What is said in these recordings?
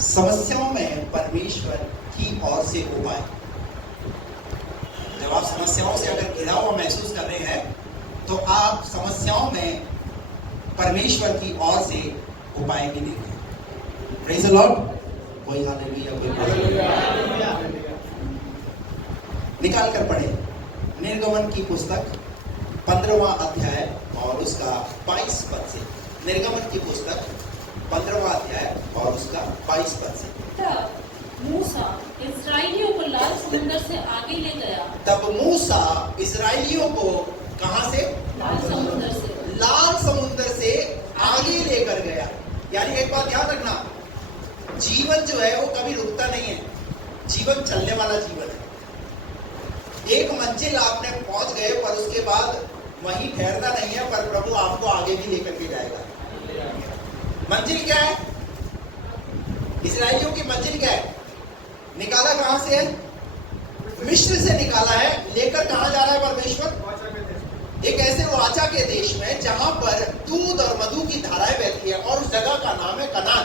समस्याओं में परमेश्वर की ओर से उपाय। जब आप समस्याओं से अगर घिरा हुआ महसूस कर रहे हैं तो आप समस्याओं में परमेश्वर की ओर से उपाय भी देखें। Praise the Lord. कोई हालेलुया, कोई हालेलुया। निकाल कर पढ़े निर्गमन की पुस्तक 15वां अध्याय और उसका 22 पद से। निर्गमन की पुस्तक 15वां अध्याय और उसका 22 पद से। तब मूसा इस्राएलियों को लाल समुद्र से आगे ले गया। तब मूसा इस्राएलियों को कहां से? लाल समुद्र से। लाल समुद्र से आगे लेकर गया। यानी एक बात याद रखना, जीवन जो है वो कभी रुकता नहीं है। जीवन चलने वाला जीवन है। एक मंजिल आपने पहुंच गए पर उसके बाद वहीं ठहरना नहीं है, पर प्रभु आपको आगे भी लेकर के जाएगा। मंजिल क्या है? इस्राएलियों की मंजिल क्या है? निकाला कहां से है? मिस्र से निकाला है। लेकर कहां जा रहा है परमेश्वर? एक ऐसे वाचा के देश में जहां पर दूध और मधु की धाराएं बहती है, और उस जगह का नाम है कनान,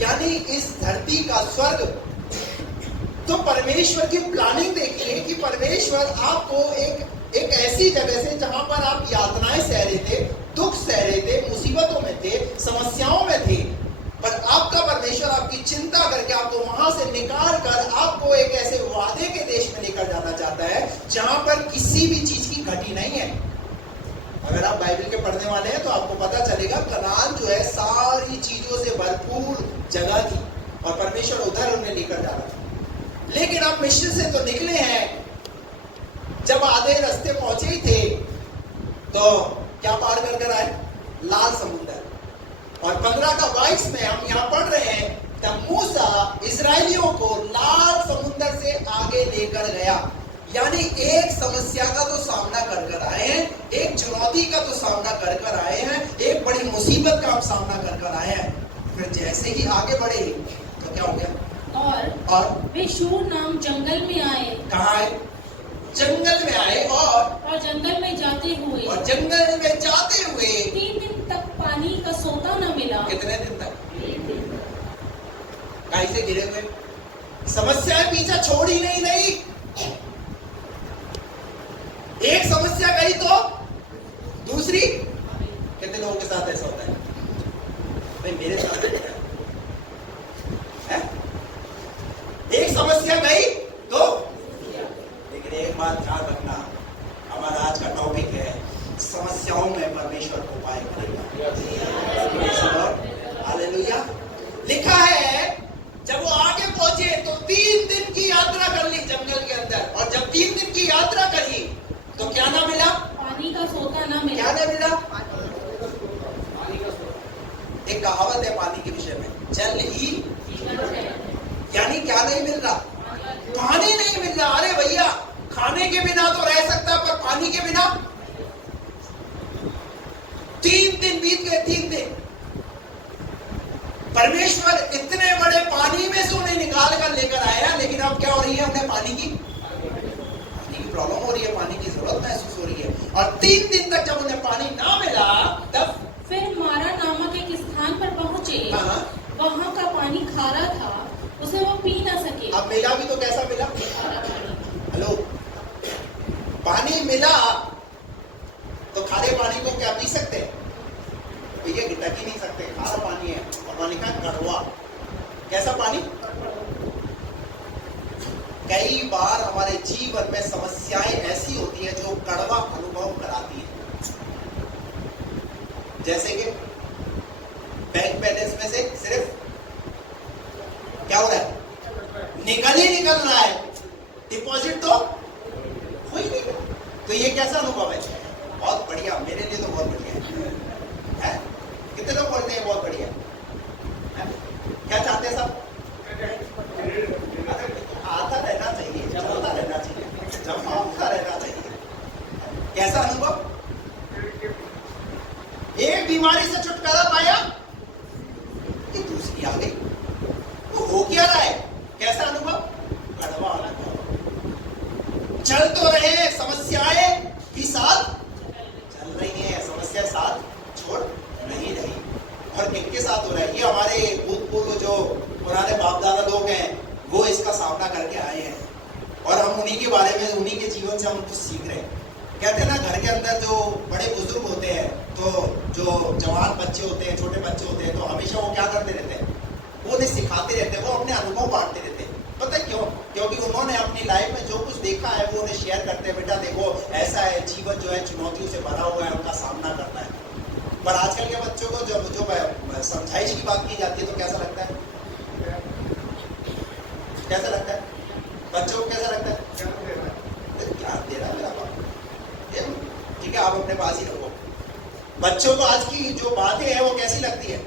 यानी इस धरती का स्वर्ग। तो परमेश्वर की प्लानिंग देखिए कि परमेश्वर आपको एक ऐसी जगह से, जहां पर आप यातनाएं सह रहे थे, दुख सह रहे थे, मुसीबतों में थे, समस्याओं में थे, पर आपका परमेश्वर आपकी चिंता करके आपको वहां से निकाल कर आपको एक ऐसे वादे के देश में लेकर जाना चाहता है जहां पर किसी भी चीज की घटी नहीं है। अगर आप बाइबल के पढ़ने वाले हैं तो आपको पता चलेगा कनान जो है सारी चीजों से भरपूर जगह थी और परमेश्वर उधर उन्हें लेकर जा रहा था। लेकिन आप मिस्र से तो निकले हैं, जब आधे रास्ते पहुंचे ही थे तो क्या पार कर आए? लाल समुद्र। और 15 का 22 में हम यहां पढ़ रहे हैं, तब मूसा इस्राएलियों को लाल समुद्र से आगे लेकर गया। यानी एक समस्या का तो सामना कर आए हैं, एक चुनौती का तो सामना कर आए हैं, एक बड़ी मुसीबत का हम सामना कर आए हैं। फिर जैसे ही आगे बढ़े तो क्या हो गया? और वे शूर नाम जंगल में आए। कहाँ आए? जंगल में आए। और जंगल में जाते हुए 3 दिन तक पानी का सोता न मिला। कितने दिन तक? काहे से घिरे हुए? समस्याएं पीछा छोड़ ही नहीं। एक समस्या गई तो दूसरी। कितने लोगों के साथ ऐसा होता है? भाई मेरे साथ है? एक समस्या गई तो, लेकिन एक बात याद रखना, हमारा आज का टॉपिक है समस्याओं में परमेश्वर को उपाय करेगा। हालेलुया। लिखा है जब वो आगे पहुंचे तो 3 दिन की यात्रा कर ली जंगल के अंदर, और जब 3 दिन की यात्रा करी तो क्या ना मिला? पानी का सोता ना मिला। क्या ना मिला? एक कहावत है पानी के विषय में, जल ही, यानी क्या नहीं मिल रहा? पानी नहीं मिल रहा। अरे भैया, खाने के बिना तो रह सकता, पर पानी के बिना? 3 दिन बीत गए। 3 दिन परमेश्वर इतने बड़े पानी में से उन्हें निकाल कर लेकर आया, लेकिन अब क्या हो रही है? उन्हें पानी की प्रॉब्लम हो रही है, पानी की जरूरत महसूस हो रही है। और 3 दिन तक जब उन्हें पानी ना मिला, तब फिर मारा नामक एक स्थान पर पहुंचे। वहां का पानी खारा था, उसे वो पी ना सके। अब मिला भी तो कैसा मिला? हेलो, पानी मिला तो खारे पानी को क्या पी सकते हैं? ये ढक ही नहीं सकते, खारा पानी है। और पानी का कड़वा, कैसा पानी? कई बार हमारे जीवन में समस्याएं ऐसी होती है जो कड़वा अनुभव कराती है। जैसे कि बैंक बैलेंस में से सिर्फ क्या हो रहा है? निकल रहा है, डिपॉजिट तो हो ही नहीं। तो ये कैसा अनुभव है? बहुत बढ़िया, मेरे लिए तो बहुत बढ़िया है। कितने लोग बोलते हैं बहुत बढ़िया है? क्या चाहते हैं सब? आता रहना चाहिए, जमता रहना चाहिए, जमता रहना चाहिए। कैसा अनुभव? एक बीमारी से छुटकारा पाया कि दूसरी आ गई। तो हो क्या रहा है? कैसा अनुभव? कड़वा अनुभव। चल तो रहे, समस्याएं भी साथ चल रही हैं, समस्या साथ छोड़ नहीं रही। और किसके साथ हो रहा है? ये हमारे भूतपूर्व जो पुराने बाप दादा लोग हैं वो इसका सामना करके आए हैं और हम उन्हीं के बारे में, उन्हीं के जीवन से हम कुछ सीख रहे हैं। कहते हैं ना, घर के अंदर जो बड़े बुजुर्ग होते हैं तो जो जवान बच्चे होते हैं, छोटे बच्चे होते हैं, तो हमेशा वो क्या करते रहते हैं, वो उन्हें सिखाते रहते हैं, वो अपने अनुभव बांटते रहते हैं। पता है क्यों? क्योंकि उन्होंने अपनी लाइफ में जो कुछ देखा है वो उन्हें शेयर करते हैं। बेटा देखो ऐसा है, जीवन जो है चुनौतियों से भरा हुआ है, उनका सामना करना है। पर आजकल के बच्चों को जब जो समझाइश की बात की जाती है तो कैसा लगता है? कैसा लगता है बच्चों को? कैसा लगता है? क्या दे रहा है मेरा बाप? ठीक है, आप अपने पास ही रखो। बच्चों को आज की जो बातें हैं वो कैसी लगती है?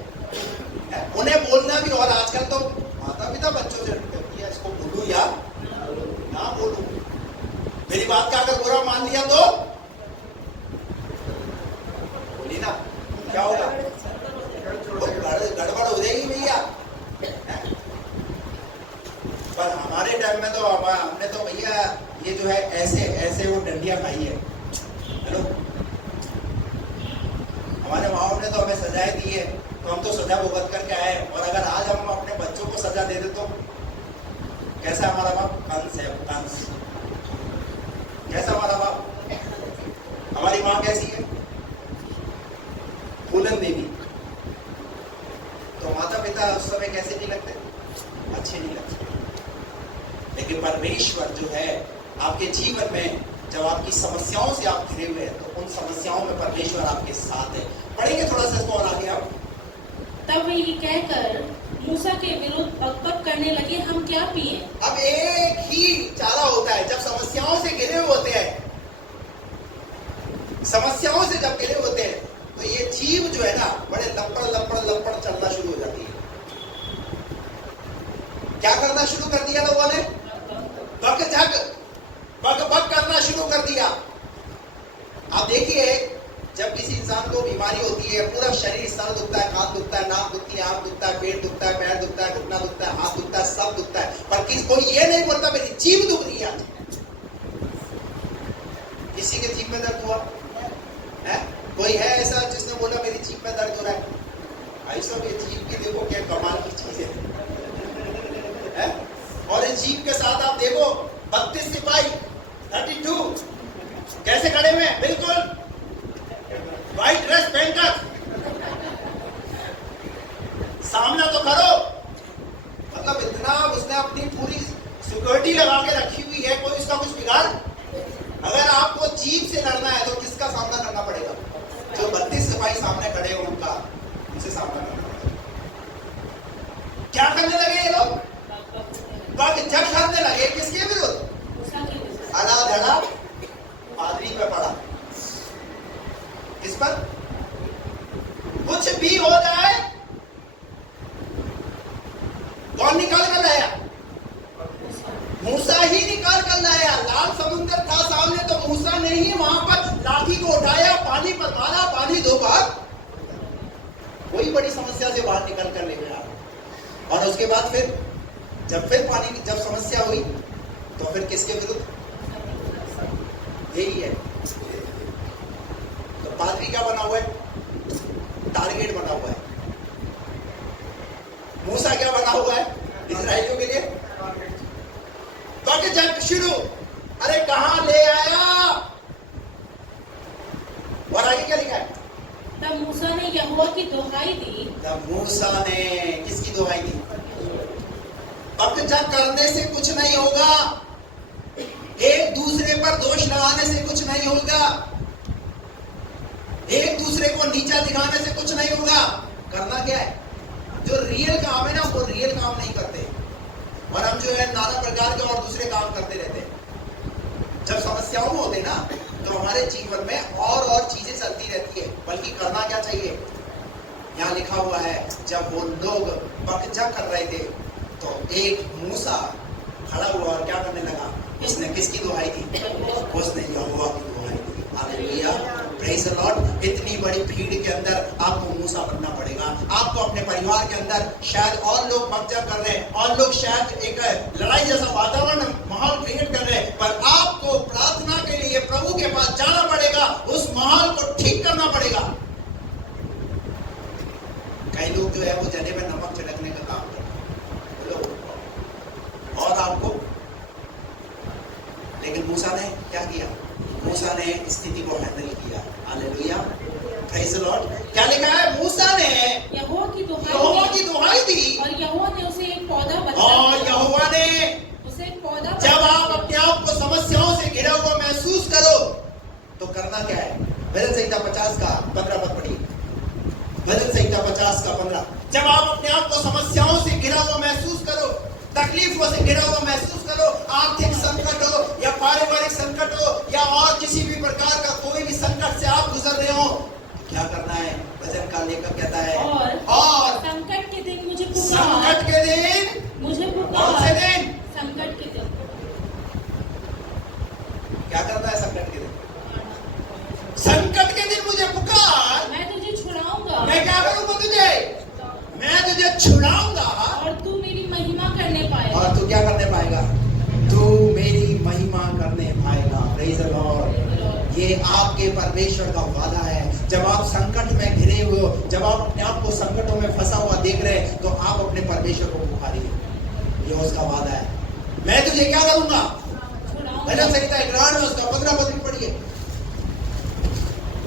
उन्हें बोलना भी, और आजकल तो माता पिता बच्चों से कहती है इसको बोलूं या ना बोलूं, मेरी बात का अगर बुरा मान लिया तो बोली ना, क्या होगा? गड़बड़ हो जाएगी भैया। पर हमारे टाइम में तो हमने तो भैया ये जो है ऐसे ऐसे वो डंडियां खाई है। हेलो, हमारे माँ ने तो हमें सजाएं दी है तो हम तो सजा भुगत करके आए। और अगर आज हम अपने बच्चों को सजा दे दे तो कैसा हमारा बाप? कंस है, कंस। कैसा हमारा बाप? हमारी माँ कैसी है? फूलन देवी। तो माता पिता उस समय कैसे नहीं लगते? अच्छे नहीं लगते। लेकिन परमेश्वर जो है आपके जीवन में, जब आपकी समस्याओं से आप घिरे हुए हैं तो उन समस्याओं में परमेश्वर आपके साथ है। पढ़ेंगे थोड़ा सा इसको और आगे आप। तब वे ये कहकर मूसा के विरुद्ध बकबक करने लगे, हम क्या पिए? अब एक ही चारा होता है, जब समस्याओं से घिरे हुए होते हैं, समस्याओं से जब घिरे होते हैं तो ये जीव जो है ना बड़े लपड़ लपड़ लपड़ चलना शुरू हो जाती है। क्या करना शुरू कर दिया लोगों ने? बक झक बक बक करना शुरू कर दिया। आप देखिए, जब किसी इंसान को बीमारी होती है, पूरा शरीर, सर दुखता है, हाथ दुखता है, नाक दुखती है, आंख दुखता है, पेट दुखता है, पैर दुखता है, घुटना दुखता है, हाथ दुखता है, सब दुखता है, पर कोई ये नहीं बोलता मेरी जीभ दुख रही है आज। किसी के जीभ में दर्द हुआ है? कोई है ऐसा जिसने बोला मेरी जीभ में दर्द हो रहा है? ऐसा ये जीभ की देखो क्या कमाल की चीज है। और इस जीभ के साथ आप देखो 32 सिपाही 32 कैसे खड़े हुए हैं, बिल्कुल व्हाइट ड्रेस पहनकर। सामना तो करो, मतलब इतना उसने अपनी पूरी सिक्योरिटी लगा के रखी हुई है, कोई उसका कुछ बिगाड़। अगर आपको जीभ से लड़ना है तो किसका सामना करना पड़ेगा? जो 32 सिपाही सामने खड़े हो उनका, उनसे सामना करना पड़ेगा। क्या करने लगे ये लोग? जग करने लगे। किसके विरुद्ध? अड़ा धड़ा पादरी पे पड़ा। किस पर? कुछ भी हो जाए, कौन निकाल कर लाया? मूसा ही निकाल कर लाया। लाल समुद्र था सामने तो मूसा ने ही वहां पर लाठी को उठाया, पानी पर मारा, पानी दो बार, कोई बड़ी समस्या से बाहर निकल कर ले गया। और उसके बाद फिर जब समस्या हुई तो फिर किसके विरुद्ध? यही है। तो पादरी क्या बना हुआ है? टारगेट बना हुआ है। मूसा क्या बना हुआ है इस्राएलियों के लिए? तो जंग शुरू। अरे कहां ले आया? और आगे क्या लिखा है? तब मूसा ने यहोवा की दुहाई दी। तब मूसा ने किसकी दुहाई दी? बकझक करने से कुछ नहीं होगा, एक दूसरे पर दोष लगाने से कुछ नहीं होगा, एक दूसरे को नीचा दिखाने से कुछ नहीं होगा। करना क्या है? जो रियल काम है ना वो रियल काम नहीं करते, और हम जो है नाना प्रकार के और दूसरे काम करते रहते हैं। जब समस्याओं में होते ना तो हमारे जीवन में और चीजें चलती रहती है, बल्कि करना क्या चाहिए? यहाँ लिखा हुआ है, जब वो लोग बकझक कर रहे थे तो एक मूसा खड़ा हुआ और क्या करने लगा? उसने किसकी दुहाई दी? उसने यहोवा की दुहाई दी। Hallelujah, praise the Lord. इतनी बड़ी भीड़ के अंदर आपको मूसा बनना पड़ेगा। आपको अपने परिवार के अंदर शायद और लोग बकझक कर रहे हैं, और लोग शायद एक लड़ाई जैसा वातावरण माहौल क्रिएट कर रहे हैं, पर आपको प्रार्थना के लिए प्रभु के पास जाना पड़ेगा, उस माहौल को ठीक करना पड़ेगा। कई लोग जो है वो जले में नमक छिड़कने का काम करते हैं। आपको, लेकिन मूसा ने क्या किया? मूसा ने स्थिति को हैंडल किया। Hallelujah, praise the Lord. क्या लिखा है? मूसा ने यहोवा की दुहाई दी और यहोवा ने उसे एक पौधा बता और यहोवा ने उसे एक पौधा जब आप अपने आप को समस्याओं से घिरा हुआ महसूस करो तो करना क्या है? भजन संहिता 50 का 15 पद पढ़िए। भजन संहिता 50 का 15। जब आप अपने आप को समस्याओं से घिरा हुआ महसूस करो, तकलीफों से घिरा हुआ महसूस करो, आर्थिक संकट हो या पारिवारिक संकट हो या और किसी भी प्रकार का कोई भी संकट से आप गुजर रहे हो, क्या करना है? भजन का लेखक कहता है और संकट के दिन मुझे संकट के दिन मुझे कौन से दिन? संकट के दिन क्या करना है? संकट के दिन, संकट के दिन मुझे पुकार, मैं तुझे छुड़ाऊंगा। मैं क्या करूंगा? तुझे मैं तुझे छुड़ाऊंगा और तू मेरी महिमा करने पाएगा। और तू क्या करने पाएगा? तू मेरी महिमा करने पाएगा। Praise the Lord. ये आपके परमेश्वर का वादा है। जब आप संकट में घिरे हुए हो, जब आप अपने आप को संकटों में फंसा हुआ देख रहे हैं, तो आप अपने परमेश्वर को पुकारिए। ये उसका वादा है। मैं तुझे क्या करूंगा? भजन संहिता 91 में उसका 15 पद पढ़िए।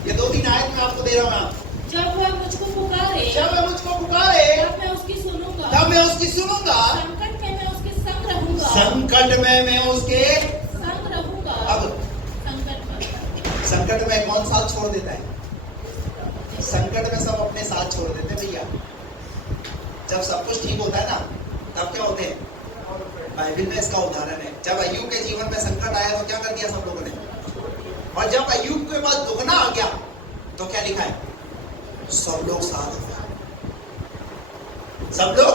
ये 2-3 आयत में आपको दे रहा हूं। जब वह मुझको पुकारे जब वह मुझको पुकारे तब मैं उसकी सुनूंगा। तब मैं उसकी सुनूंगा। संकट में मैं उसके संग रहूंगा। संकट में मैं उसके संग रहूंगा। अब संकट में कौन साथ छोड़ देता है? संकट में सब अपने साथ छोड़ देते हैं भैया। जब सब कुछ ठीक होता है ना, तब क्या होते हैं? बाइबल में इसका उदाहरण है। जब अय्यूब के जीवन में संकट आया तो क्या कर दिया सब लोगों ने? और जब अय्यूब के पास दुगना आ गया तो क्या लिखा है? सब लोग साथ आ गए। सब लोग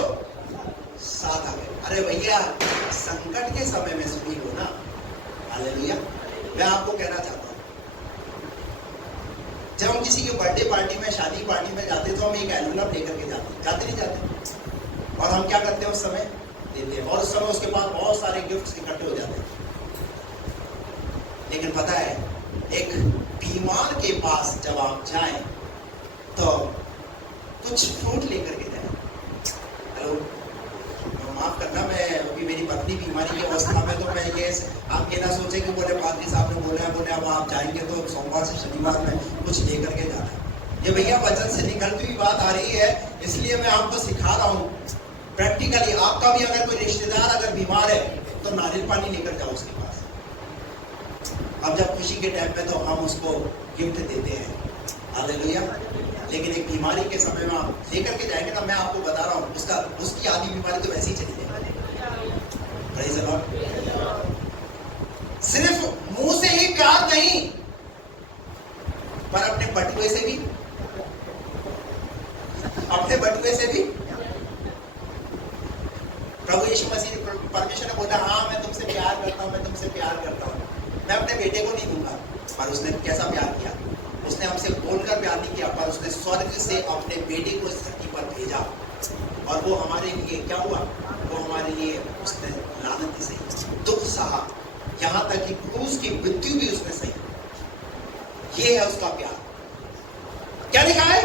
साथ आ गए। अरे भैया, संकट के समय में सुनी हो ना। हालेलुया। मैं आपको कहना चाहता हूं, जब हम किसी के बर्थडे पार्टी में, शादी पार्टी में जाते तो हम एक एनवलप लेकर के जाते नहीं जाते? और हम क्या करते हैं? उस समय देते हैं, और उस समय उसके पास बहुत सारे गिफ्ट्स इकट्ठे हो जाते हैं। लेकिन पता है, एक बीमार के पास जब आप जाएं तो कुछ फ्रूट लेकर के जाएं। हेलो, माफ करना, मैं अभी मेरी पत्नी बीमारी की अवस्था में, तो मैं ये आप ये ना सोचे कि बोले पादरी साहब ने बोले अब आप जाएंगे तो सोमवार से शनिवार में कुछ लेकर के जाना है। ये भैया वचन से निकलती हुई बात आ रही है, इसलिए मैं आपको सिखा रहा हूँ प्रैक्टिकली। आपका भी अगर कोई रिश्तेदार अगर बीमार है तो नारियल पानी लेकर जाओ उसके पास। अब जब खुशी के टाइम पे तो हम उसको गिफ्ट देते हैं। हालेलुया। लेकिन एक बीमारी के समय में आप लेकर के जाएंगे ना, मैं आपको बता रहा हूँ, उसकी आधी बीमारी तो वैसे ही चली जाएगी। Praise the Lord. सिर्फ मुंह से ही प्यार नहीं, पर अपने बटुए से भी, प्रभु यीशु मसीह परमेश्वर ने बोला, हाँ मैं तुमसे प्यार करता हूँ, मैं तुमसे प्यार करता हूँ। मैं अपने बेटे को नहीं दूंगा, पर उसने कैसा प्यार किया? उसने हमसे बोलकर प्यार नहीं किया, पर उसने स्वर्ग से अपने बेटे को इस धरती पर भेजा। और वो हमारे लिए क्या हुआ? वो हमारे लिए उसने लानत की सही, दुख सहा, यहाँ तक कि क्रूस की मृत्यु भी उसने सही। ये है उसका प्यार। क्या लिखा है?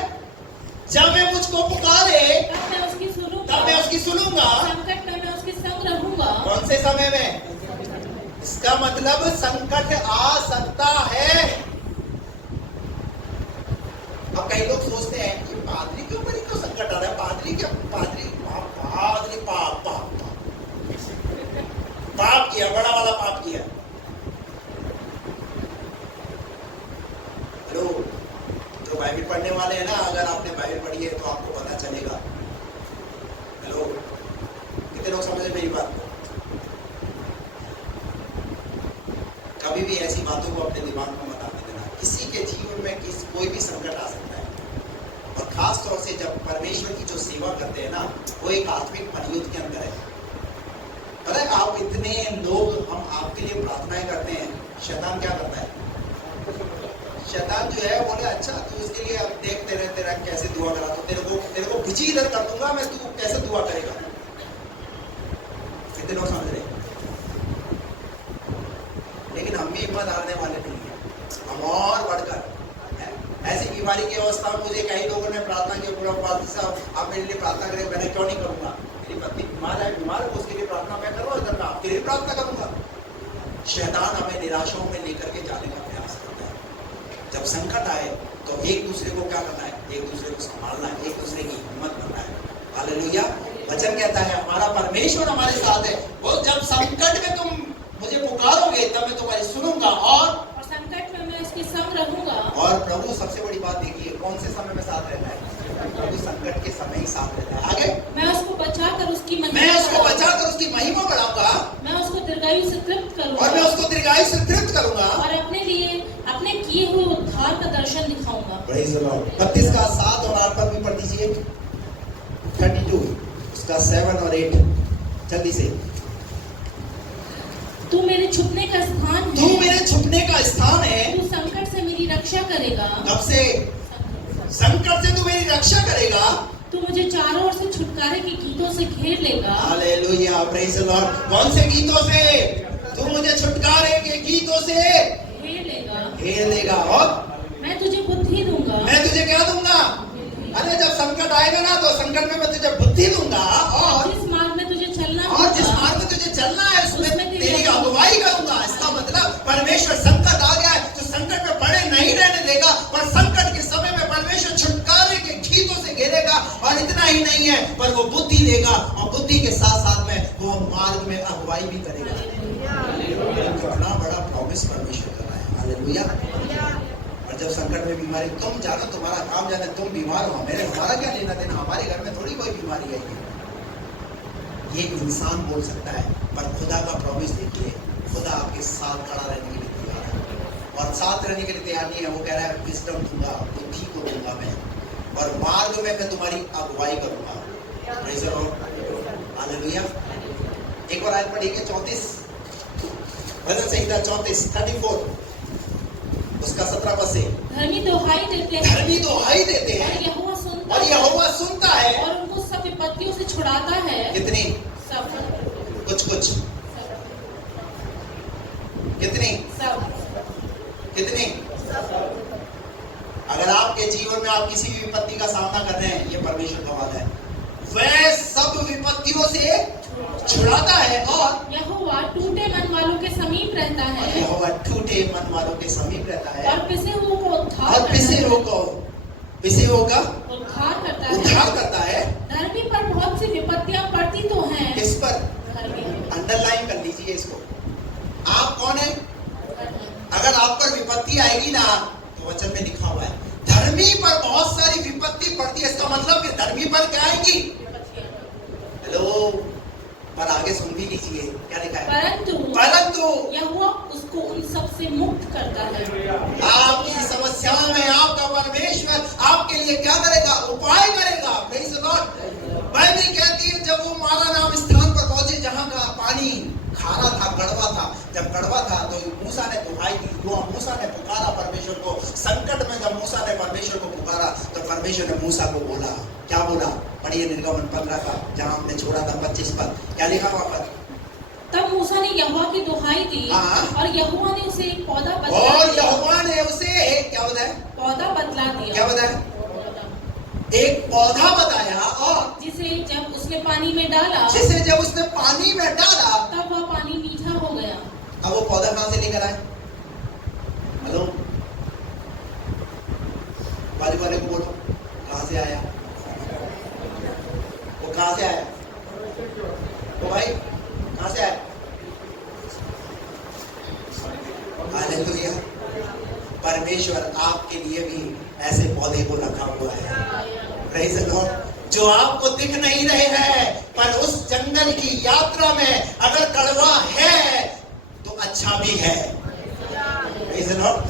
जब मैं मुझको पुकारे तब मैं उसकी सुनूंगा। संकट में मैं उसके संग रहूंगा। कौन से समय में? इसका मतलब संकट आ सकता है। अब कई लोग सोचते हैं कि पादरी के ऊपर ही तो संकट आ रहा है, पादरी पाप किया, बड़ा वाला पाप किया। हेलो, जो बाइबल पढ़ने वाले हैं ना, अगर आपने बाइबल पढ़ी है तो आपको पता चलेगा। हेलो, कितने लोग समझे मेरी बात को? कभी भी ऐसी बातों को अपने दिमाग में मत आने देना। किसी के जीवन में कोई भी संकट आ सकता है, और खास तौर से जब परमेश्वर की जो सेवा करते हैं ना, वो एक आत्मिक परियुद्ध के अंदर है। पता है, आप इतने लोग, हम आपके लिए प्रार्थनाएं करते हैं, शैतान क्या करता है? शैतान जो है बोले, अच्छा तू इसके लिए अब देखते रहे तेरा कैसे दुआ करा, तो तेरे को बिजी इधर कर दूंगा मैं, तू कैसे दुआ करेगा? कितने लोग समझ रहे? लेकिन हम भी हिम्मत हारने वाले नहीं है, हम और बढ़कर। ऐसी बीमारी की अवस्था में मुझे कई लोगों ने प्रार्थना की, पूरा पादरी साहब आप मेरे लिए प्रार्थना करें। मैंने क्यों नहीं करूंगा? मेरी पत्नी बीमार है, उसके लिए प्रार्थना मैं करूँ, इधर मैं आपके लिए प्रार्थना करूंगा। शैतान हमें निराशाओं में लेकर के जाने का प्रयास करता है। जब संकट आए तो एक दूसरे को क्या करना है? एक दूसरे को संभालना है, एक दूसरे की हिम्मत करना है। हालेलुया। वचन कहता है हमारा परमेश्वर हमारे साथ है। वो जब संकट में तुम मुझे पुकारोगे तब मैं तुम्हारी सुनूंगा और संकट में मैं उसके संग रहूंगा। और प्रभु सबसे बड़ी बात देखिए, कौन से समय में साथ रहता है? प्रभु संकट के समय ही साथ रहता है। आगे मैं उसको बचाकर उसकी महिमा बढ़ाऊंगा। मैं उसको दीर्घायु से तृप्त करूंगा और मैं उसको दीर्घायु से तृप्त करूंगा और अपने लिए अपने किए हुए उद्धार का दर्शन दिखाऊंगा। Praise the Lord. 32 का 7 और 8 पर भी पढ़ दीजिए। 32 उसका 7 और 8 जल्दी से। तू मेरे छुपने का स्थान है। तू मेरे छुपने का स्थान है। तू संकट से मेरी रक्षा करेगा। कब से? संकट से तू मेरी रक्षा करेगा। तू मुझे चारों ओर से छुटकारे के गीतों से घेर लेगा। Hallelujah, praise the Lord. कौन से गीतों से? तू मुझे छुटकारे के गीतों से घेर लेगा। और मैं तुझे बुद्धि दूंगा। मैं तुझे क्या दूंगा? अरे जब संकट आएगा ना तो संकट में मैं तुझे बुद्धि दूंगा और जिस मार्ग में तुझे चलना है उसमें तेरी अगुवाई करूंगा। इसका मतलब परमेश्वर संकट आ गया है तो संकट में पड़े नहीं रहने देगा, पर संकट के समय में परमेश्वर छुटकारे के गीतों से घेरेगा। और इतना ही नहीं है, पर वो बुद्धि देगा और बुद्धि के साथ साथ में वो मार्ग में अगुवाई भी करेगा। कितना बड़ा प्रॉमिस परमेश्वर कर रहा है। हालेलुया। और जब संकट में बीमारी, तुम जानो, तुम्हारा काम जाने, तुम बीमार हो, हमारा क्या लेना देना? हमारे घर में थोड़ी कोई बीमारी आई है। ये एक इंसान बोल सकता है, पर खुदा का प्रॉमिस देखिए, खुदा आपके साथ खड़ा रहने के लिए तैयार है। और साथ रहने के लिए तैयार नहीं है, वो कह रहा है विजडम दूंगा, बुद्धि को दूंगा मैं, और मार्ग में मैं तुम्हारी अगुवाई करूंगा। Praise the Lord. हालेलुया। एक और आयत पढ़िए 34 भजन संहिता 34 उसका 17 पद से। धर्मी दोहाई देते हैं और यहोवा सुनता है और उनको सब विपत्तियों से छुड़ाता है। कितनी? सब। कुछ कितनी? सब। कितनी? अगर आपके जीवन में आप किसी भी विपत्ति का सामना कर रहे हैं, ये परमेश्वर का वादा है, वह सब विपत्तियों से छुड़ाता है। और यहोवा टूटे मन वालों के समीप रहता है। यहोवा टूटे मन वालों के समीप रहता है और पिसे हुओं को उद्धार उद्धार करता है। धर्मी पर बहुत सी विपत्तियां पड़ती तो हैं। किस पर? धर्मी। अंडरलाइन कर लीजिए इसको। आप कौन है? अगर आप पर विपत्ति आएगी ना, तो वचन में लिखा हुआ है धर्मी पर बहुत सारी विपत्ति पड़ती है। इसका मतलब कि धर्मी पर क्या आएगी? हेलो, पर आगे सुन भी लीजिए क्या लिखा है। परंतु यहोवा उसको उन सब से मुक्त करता है। आपकी समस्याओं में आपका परमेश्वर आपके लिए क्या करेगा? उपाय करेगा। Praise the Lord. बाइबल कहती है जब वो मारा नाम स्थान पर पहुंचे जहां का पानी खारा था, कड़वा था। जब कड़वा था तो मूसा ने दुहाई दी, मूसा ने पुकारा परमेश्वर को। संकट में जब मूसा ने परमेश्वर को पुकारा तो परमेश्वर ने मूसा को बोला, क्या बोला? पढ़िए निर्गमन 15 का, जहां हमने छोड़ा था 25 पद। क्या लिखा वहां पर? तब मूसा ने यहोवा की दुहाई दी और यहोवा ने उसे एक पौधा बतला दिया। क्या बताया? पौधा बतला दिया। क्या बताया? एक पौधा बताया। और जिसे जब उसने पानी में डाला तब वह पानी मीठा हो गया। अब वो पौधा कहां से लेकर आए? हेलो, बाजू वाले को बोलो कहां से आया? वो कहां से आया? वो भाई कहां से आया? हालेलुया। परमेश्वर आपके लिए भी ऐसे पौधे को रखा हुआ है। Praise the Lord. जो आपको दिख नहीं रहे हैं, पर उस जंगल की यात्रा में अगर कड़वा है तो अच्छा भी है। Praise the Lord.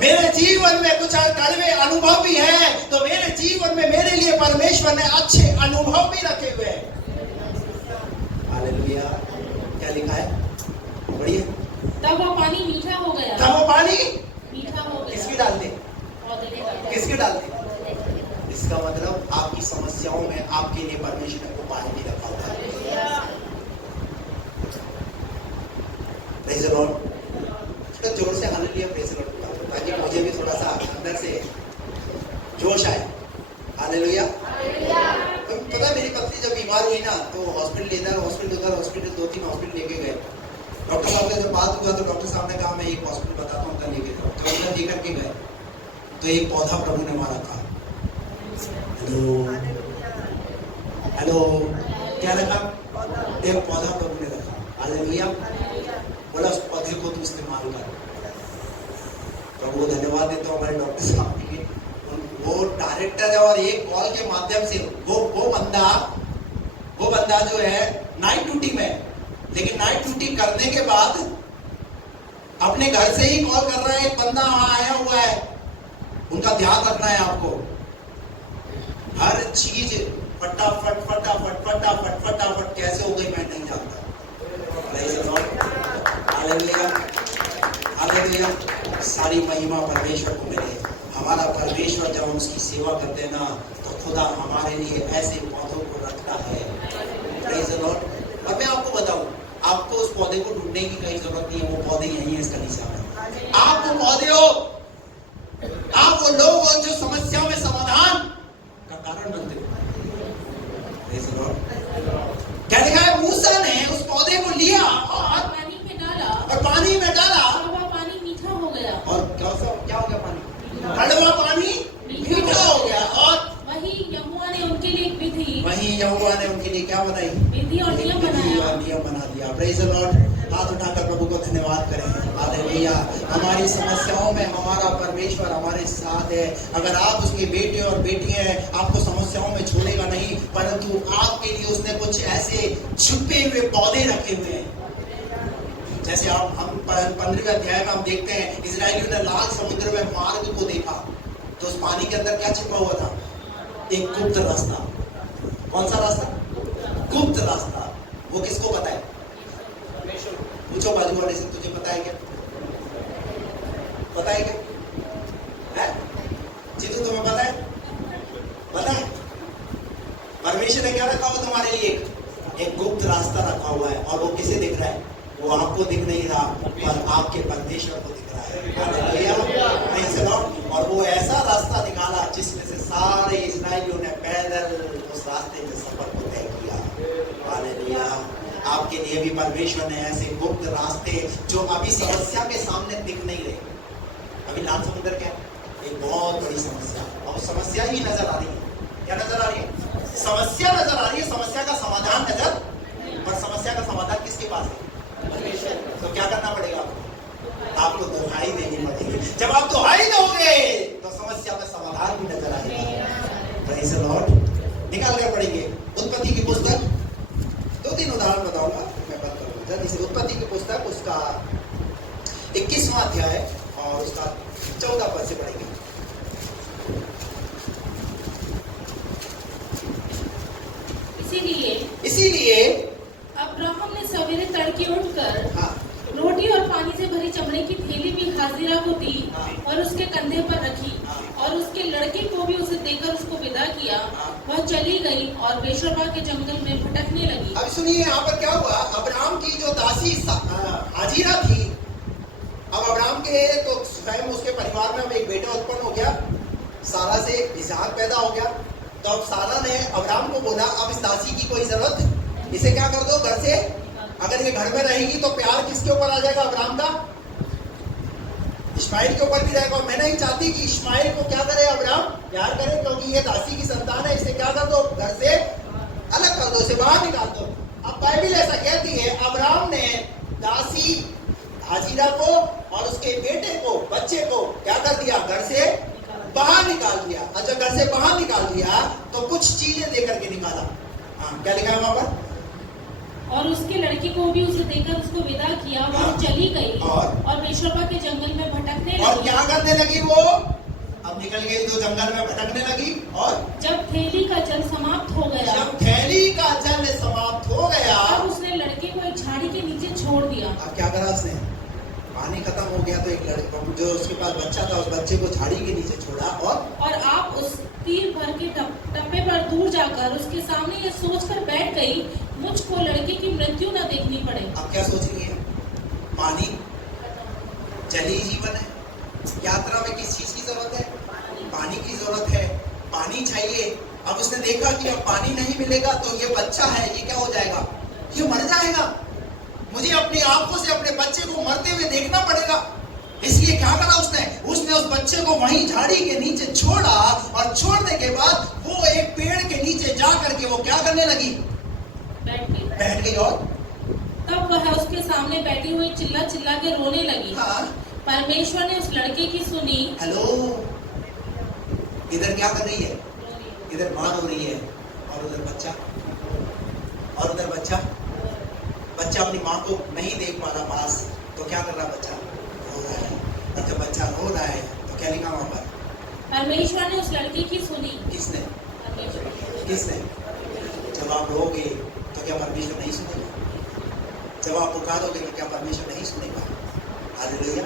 मेरे जीवन में कुछ कड़वे अनुभव भी है, तो मेरे जीवन में मेरे लिए परमेश्वर ने अच्छे अनुभव भी रखे हुए हैं। हालेलुया। क्या लिखा है? बढ़िए। तब वो पानी मीठा हो गया। किसकी डालते? किसके डालते? इसका मतलब आपकी समस्याओं में आपके लिए परमेश्वर ने उपाय भी रखा हुआ है। Praise the Lord. थोड़ा जोर से हालेलुया प्रेज़ द लॉर्ड, ताकि मुझे भी थोड़ा सा अंदर से जोश आए। हालेलुया। तो पता मेरी पत्नी जब बीमार हुई ना, तो हॉस्पिटल 2-3 हॉस्पिटल लेके गए। डॉक्टर साहब से जब बात हुआ तो डॉक्टर साहब ने कहा मैं एक हॉस्पिटल बताता हूँ, उधर लेके जाओ। तो उधर लेकर के गए तो एक पौधा प्रभु ने मारा था। हेलो हेलो, क्या रखा? एक पौधा प्रभु ने रखा। हालेलुया। बोला उस पौधे को तू इस्तेमाल कर। प्रभु को धन्यवाद देता हूँ हमारे डॉक्टर साहब के, वो डायरेक्टर है और एक कॉल के माध्यम से वो बंदा जो है नाइट ड्यूटी में, लेकिन नाइट ड्यूटी करने के बाद अपने घर से ही कॉल कर रहा है, एक बंदा वहां आया हुआ है, उनका ध्यान रखना है आपको। हर चीज फटाफट कैसे हो गई मैं नहीं जानता। हालेलुया। सारी महिमा परमेश्वर को मिले। हमारा परमेश्वर जब हम उसकी सेवा करते हैं ना, तो खुदा हमारे लिए ऐसे पौधों को रखता है। Praise the Lord. और मैं आपको बताऊं, आपको उस पौधे को ढूंढने की कहीं जरूरत नहीं है, वो पौधे यही है इस कलीसिया में। आप वो पौधे हो, आप वो लोग हो जो समस्या में समाधान का कारण बनते हो। Praise the Lord. क्या लिखा है? मूसा ने उस पौधे को लिया और पानी में डाला, और पानी में डाला, और वह पानी मीठा हो गया। और क्या हो गया? पानी कड़वा पानी मीठा हो गया। और वही यहोवा ने उनके लिए एक विधि क्या बनाई? विधि और नियम बनाया। नियम बना दिया। Praise the Lord. हाथ उठाकर प्रभु को धन्यवाद करें। हालेलुया। हमारी समस्याओं में हमारा परमेश्वर हमारे साथ है। अगर आप उसके बेटे और बेटी हैं, आपको समस्याओं में छोड़ेगा नहीं, परंतु आपके लिए उसने कुछ ऐसे छुपे हुए पौधे रखे हुए हैं। जैसे हम 15वें अध्याय में हम देखते हैं, इजरायलियों ने लाल समुद्र में मार्ग को देखा, तो उस पानी के अंदर क्या छिपा हुआ था? एक गुप्त रास्ता। कौन सा रास्ता? गुप्त रास्ता। वो किसको पता है? पूछो बाजू वाले से, तुझे पता है क्या? पता है क्या? जीतू तुम्हें पता है? पता है? परमेश्वर ने क्या रखा हुआ तुम्हारे लिए? एक गुप्त रास्ता रखा हुआ है। और वो किसे दिख रहा है? वो आपको दिख नहीं रहा, पर आपके परमेश्वर को दिख रहा है। और वो ऐसा रास्ता निकाला जिसमें से सारे इस्राएलियों ने पैदल उस रास्ते के सफर को तय किया। हालेलुया। आपके लिए भी परमेश्वर ने ऐसे गुप्त रास्ते जो अभी समस्या के सामने दिख नहीं रहे। अभी लाल समुद्र क्या है? एक बहुत बड़ी समस्या, और समस्या ही नजर आ रही है। क्या नजर आ रही है? समस्या नजर आ रही है, समस्या का समाधान नजर। पर समस्या का समाधान किसके पास है? तो क्या करना पड़ेगा? आपको दुहाई देनी पड़ेगी। जब आप दुहाई दोगे तो समस्या में समाधान भी नजर आएगा। Praise the Lord. निकाल कर पढ़ेंगे उत्पत्ति की पुस्तक। 2-3 उदाहरण बताऊंगा, मैं बंद करूंगा जल्दी से। उत्पत्ति की पुस्तक उसका 21वां अध्याय और उसका 14 पद से पढ़ेंगे। इसीलिए अब्राहम ने सवेरे तड़के उठकर हाँ, रोटी और पानी से भरी चमड़े की थैली भी हाजिरा को दी और उसके कंधे पर रखी, और उसके लड़के को भी उसे देकर उसको विदा किया। वह चली गई और बेशरबा के जंगल में भटकने लगी। अब सुनिए यहाँ पर क्या हुआ। अब्राहम की जो दासी हाजिरा थी, अब अब्राहम के तो स्वयं उसके परिवार में अब एक बेटा उत्पन्न हो गया, सारा से इसहाक पैदा हो गया। तो अब सारा ने अब्राहम को बोला, अब इस दासी की कोई जरूरत, इसे क्या कर दो घर से। अगर ये घर में रहेगी तो प्यार किसके ऊपर आ जाएगा? अब्राहम का इस्माइल के ऊपर भी रहेगा। मैं नहीं चाहती कि इस्माइल को क्या करे अब्राहम? प्यार करे, क्योंकि ये दासी की संतान है। इसे क्या कर दो? घर से अलग कर दो, इसे बाहर निकाल दो। अब बाइबिल ऐसा कहती है, अब्राहम ने दासी हाजिरा को और उसके बेटे को, बच्चे को क्या कर दिया? घर से बाहर निकाल दिया। अच्छा, घर से बाहर निकाल दिया तो कुछ चीजें देकर के निकाला। हाँ, क्या लिखा है वहां पर? और उसके लड़के को भी उसे देकर उसको विदा किया। वह चली गई और बेशरबा के जंगल में भटकने लगी। और क्या करने लगी वो? अब निकल गई तो जंगल में भटकने लगी। और जब थैली का जल समाप्त हो गया, जब थैली का जल समाप्त हो गया, तब उसने लड़के को एक झाड़ी के नीचे छोड़ दिया। अब क्या करा उसने? पानी खत्म हो गया तो एक लड़का जो उसके पास बच्चा था, उस बच्चे को झाड़ी के नीचे छोड़ा। और आप उस तीर भर के टप्पे पर दूर जाकर उसके सामने ये सोचकर बैठ गई, मुझको लड़के की मृत्यु न देखनी पड़े। अब क्या सोच रही है? पानी जल ही जीवन है। यात्रा में किस चीज की जरूरत है? पानी की जरूरत है, पानी चाहिए। अब उसने देखा कि अब पानी नहीं मिलेगा तो ये बच्चा है, ये क्या हो जाएगा? ये मर जाएगा। मुझे अपनी आंखों से अपने बच्चे को मरते हुए देखना पड़ेगा। इसलिए क्या करा उसने उस बच्चे को वहीं झाड़ी के नीचे छोड़ा, और छोड़ने के बाद वो एक पेड़ के नीचे जा करके वो क्या करने लगी? बैठ गई। और तब वह उसके सामने बैठी हुई चिल्ला चिल्ला के रोने लगी। हाँ, परमेश्वर ने उस लड़के की सुनी। हेलो, इधर क्या कर रही है? इधर मां रो रही है, और उधर बच्चा, बच्चा अपनी माँ को नहीं देख पा रहा पास, तो क्या कर रहा? बच्चा रो रहा है। और जब बच्चा रो रहा है तो क्या लिखा वहां पर? परमेश्वर ने उस लड़के की सुनी। किसने? परमेश्वर। जब आप रोगे तो क्या परमेश्वर नहीं सुनेगा? जब आप पुकारोगे तो क्या परमेश्वर नहीं सुनेगा? हालेलुया।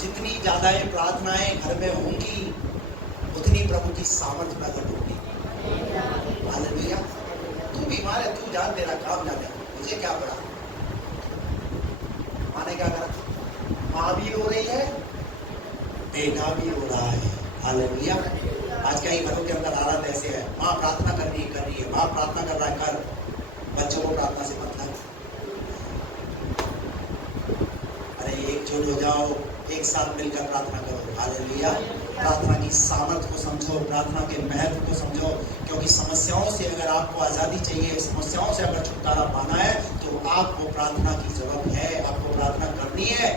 जितनी ज्यादा प्रार्थनाएं घर में होंगी, उतनी प्रभु की सामर्थ प्रकट होगी। हालेलुया। तू बीमार है, तू जान, तेरा काम जाने, मुझे क्या पड़ा? माँ ने क्या करा? माँ भी रो रही है, बेटा भी रो रहा है। हालेलुया। आज कई घरों के अंदर हालत ऐसे है, माँ प्रार्थना कर रही है, बाप प्रार्थना कर रहा है, कर, बच्चों को प्रार्थना से मतलब। अरे एकजुट हो जाओ, एक साथ मिलकर प्रार्थना करो। हालेलुया। प्रार्थना की सामर्थ को समझो, प्रार्थना के महत्व को समझो, क्योंकि समस्याओं से अगर आपको आजादी चाहिए, समस्याओं से अगर छुटकारा पाना है, तो आपको प्रार्थना की जरूरत है, आपको प्रार्थना करनी है।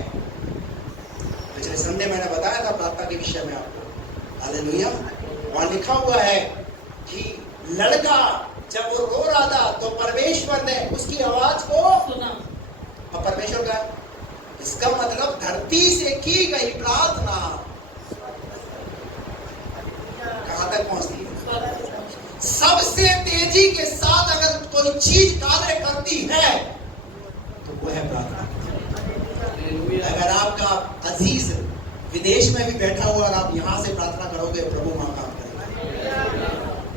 पिछले संडे मैंने बताया था प्रार्थना के विषय में आपको। हालेलुया। वहां लिखा हुआ है कि लड़का जब वो रो रहा था तो परमेश्वर ने उसकी आवाज को सुना। और परमेश्वर का, इसका मतलब धरती से की गई प्रार्थना कहां तक पहुंचती है? सबसे तेजी के साथ अगर कोई चीज कार्य करती है तो वो है प्रार्थना। अगर आपका अजीज विदेश में भी बैठा हुआ और आप यहां से प्रार्थना करोगे, प्रभु वहां काम करेगा।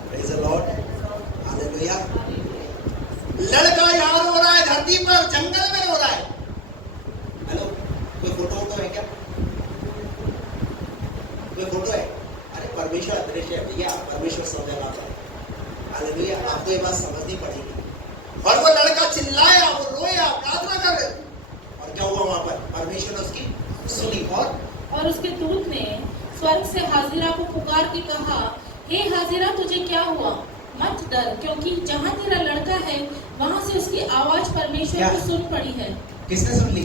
Praise the Lord. हालेलुया। लड़का यहां रो रहा है, धरती पर जंगल में रो रहा है। हेलो, कोई फोटो है क्या? कोई फोटो है? अरे परमेश्वर अदृश्य है भैया, परमेश्वर सब जगह पर। हालेलुया। आपको ये बात समझनी पड़ेगी। और वो लड़का चिल्लाया, वो रोया, प्रार्थना कर, और क्या हुआ वहां पर? परमेश्वर ने उसकी सुनी। और उसके दूत ने स्वर्ग से हाजिरा को पुकार के कहा, हे हाजिरा, तुझे क्या हुआ? मत डर, क्योंकि जहाँ तेरा लड़का है वहां से उसकी आवाज परमेश्वर को सुन पड़ी है। किसने सुन ली?